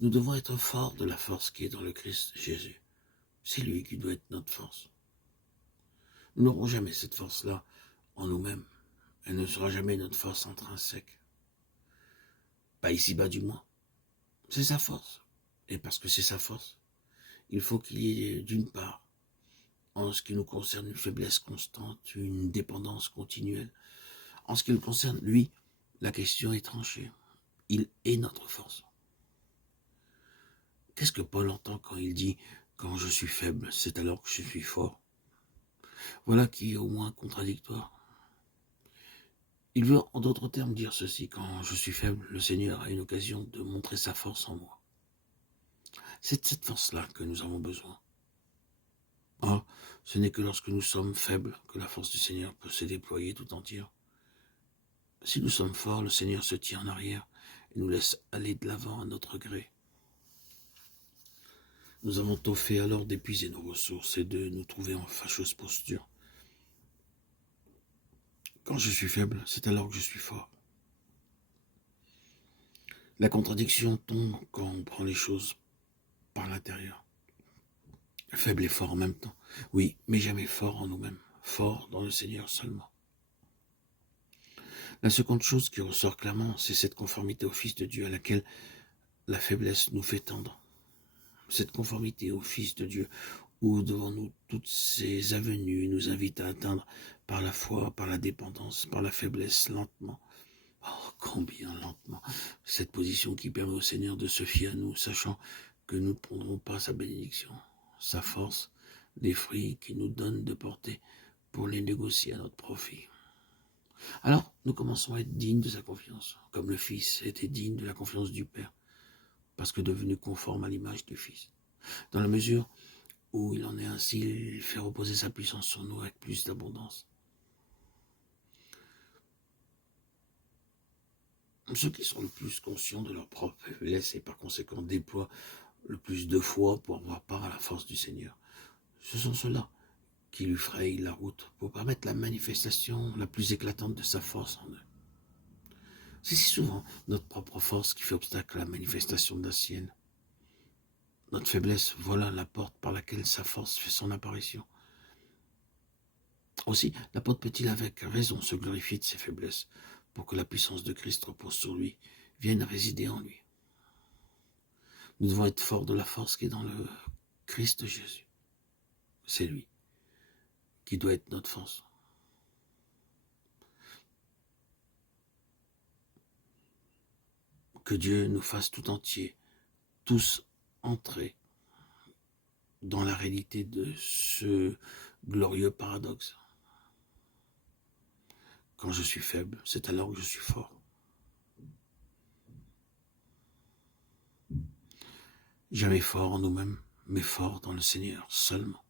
Nous devons être forts de la force qui est dans le Christ Jésus. C'est lui qui doit être notre force. Nous n'aurons jamais cette force-là en nous-mêmes. Elle ne sera jamais notre force intrinsèque. Pas ici-bas du moins. C'est sa force. Et parce que c'est sa force, il faut qu'il y ait d'une part, en ce qui nous concerne, une faiblesse constante, une dépendance continuelle. En ce qui le concerne, lui, la question est tranchée. Il est notre force. Qu'est-ce que Paul entend quand il dit « Quand je suis faible, c'est alors que je suis fort ». Voilà qui est au moins contradictoire. Il veut en d'autres termes dire ceci: quand je suis faible, le Seigneur a une occasion de montrer sa force en moi. C'est de cette force-là que nous avons besoin. Or, ce n'est que lorsque nous sommes faibles que la force du Seigneur peut se déployer tout entière. Si nous sommes forts, le Seigneur se tient en arrière et nous laisse aller de l'avant à notre gré. Nous avons tôt fait alors d'épuiser nos ressources et de nous trouver en fâcheuse posture. Quand je suis faible, c'est alors que je suis fort. La contradiction tombe quand on prend les choses par l'intérieur. Faible et fort en même temps. Oui, mais jamais fort en nous-mêmes. Fort dans le Seigneur seulement. La seconde chose qui ressort clairement, c'est cette conformité au Fils de Dieu à laquelle la faiblesse nous fait tendre. Cette conformité au Fils de Dieu, où devant nous toutes ces avenues nous invitent à atteindre par la foi, par la dépendance, par la faiblesse, lentement. Oh, combien lentement. Cette position qui permet au Seigneur de se fier à nous, sachant que nous ne prendrons pas sa bénédiction, sa force, les fruits qu'il nous donne de porter pour les négocier à notre profit. Alors, nous commençons à être dignes de sa confiance, comme le Fils était digne de la confiance du Père, parce que devenu conforme à l'image du Fils. Dans la mesure où il en est ainsi, il fait reposer sa puissance sur nous avec plus d'abondance. Ceux qui sont le plus conscients de leur propre faiblesse et par conséquent déploient le plus de foi pour avoir part à la force du Seigneur, ce sont ceux-là qui lui frayent la route pour permettre la manifestation la plus éclatante de sa force en eux. C'est si souvent notre propre force qui fait obstacle à la manifestation de la sienne. Notre faiblesse, voilà la porte par laquelle sa force fait son apparition. Aussi, l'apôtre peut-il avec raison se glorifier de ses faiblesses, pour que la puissance de Christ repose sur lui, vienne résider en lui. Nous devons être forts de la force qui est dans le Christ Jésus. C'est lui qui doit être notre force. Que Dieu nous fasse tout entier, tous entrer dans la réalité de ce glorieux paradoxe. Quand je suis faible, c'est alors que je suis fort. Jamais fort en nous-mêmes, mais fort dans le Seigneur seulement.